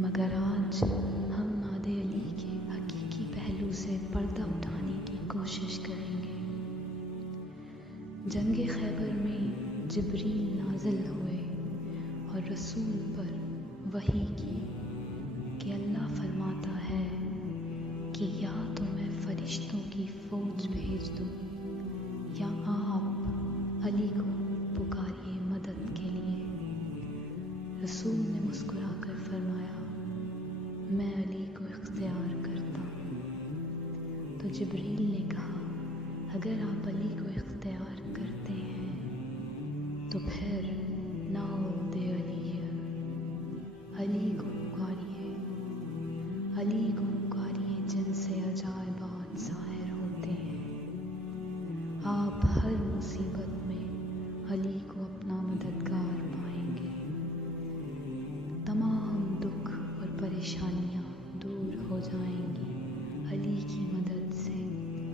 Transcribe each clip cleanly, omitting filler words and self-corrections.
मगर आज हम नादे अली के हकीकी पहलू से पर्दा उठाने की कोशिश करेंगे। जंगे खैबर में जिब्रील नाज़िल हुए और रसूल पर वही की कि अल्लाह फरमाता है कि या तो मैं फरिश्तों की फौज भेज दूँ या आप अली को पुकारिए मदद के लिए। रसूल ने मुस्कुराकर फरमाया, मैं अली को इख्तियार करता हूँ। तो जिब्रील ने कहा, अगर आप अली को इख्तियार करते हैं तो फिर नादे अली, अली को पुकारिए, अली को पुकारिए जिनसे अजायबात ज़ाहिर होते हैं। आप हर मुसीबत में अली को अपना मददगार पाएंगे। तमाम दुख और परेशानियाँ दूर हो जाएंगी अली की मदद से,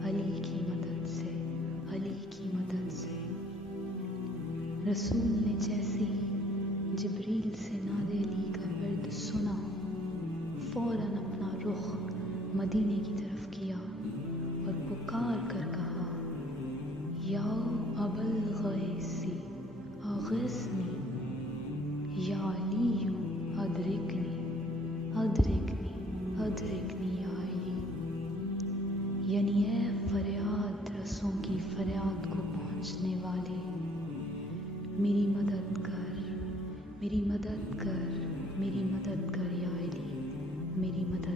अली की मदद से, अली की मदद से। रसूल ने जैसे ही जिब्रील से नादे अली का वर्द सुना, फौरन अपना रुख मदीने की तरफ किया और पुकार कर कहा, या अबल गैसी अग़िस्नी, या अली अदरिकनी अदरिकनी अदरिकनी या अली। यानी ऐ फरियाद रसों की फरियाद को पहुँचने वाले, मेरी मदद कर, मेरी मदद कर, मेरी मदद कर या अली, मेरी मदद